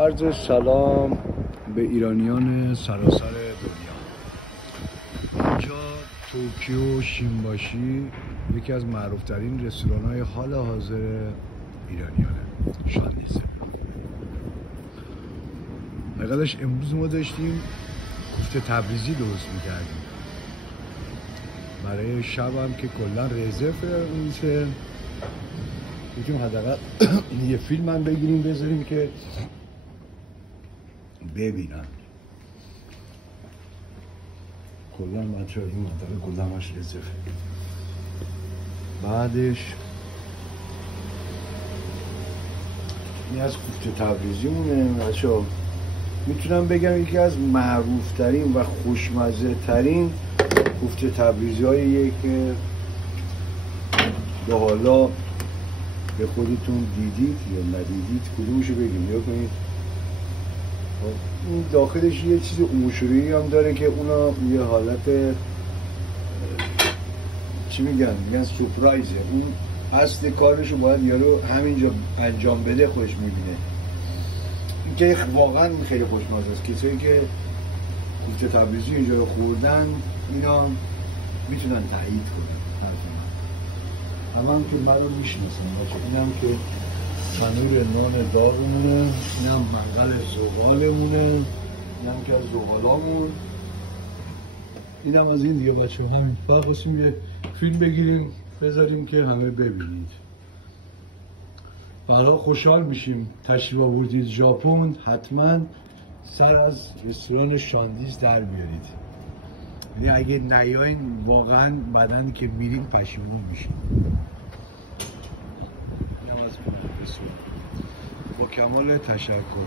عرض سلام به ایرانیان سراسر دنیا. اینجا توکیو شینباشی یکی از معروفترین رستوران‌های حال حاضر ایرانیانه، شاندیزه. حقیقتش امروز ما داشتیم کوفته تبریزی درست میکردیم برای شب هم که کلا رزرو میشه. میتونیم حداقل یه فیلم هم بگیریم بذاریم که ببینم. کلا بچه ها این منطقه کلا همش رزرو. بعدش این از کوفته تبریزی مونه بچه ها. میتونم بگم یکی از معروف ترین و خوشمزه ترین کوفته تبریزی هاییه که تا حالا به خودتون دیدید یا ندیدید. کدومشو بگیم یا کنید. این داخلش یه چیز اوشوری هم داره که اونا یه حالت چی میگن سورپرایزه. اون اصل کارشو باید یارو همینجا انجام بده خودش میبینه. این که واقعا خیلی خوشمزه است. کسایی که کوفته تبریزی اینجا رو خوردن اینا میتونن تایید کنن. هم که من رو میشناسن باشه. اینم که تنور نان داغمونه، اینم منقل زغالمونه، اینم که از زغالامون، اینم از این دیگه بچه ها. همین فقط خواستیم یه فیلم بگیریم بذاریم که همه ببینید. برای خوشحال میشیم تشریف آوردید ژاپن، حتما سر از رستوران شاندیز در بیارید. یعنی اگه نیاین واقعا بعدن که میرین پشیمون میشین. با کمال تشکر.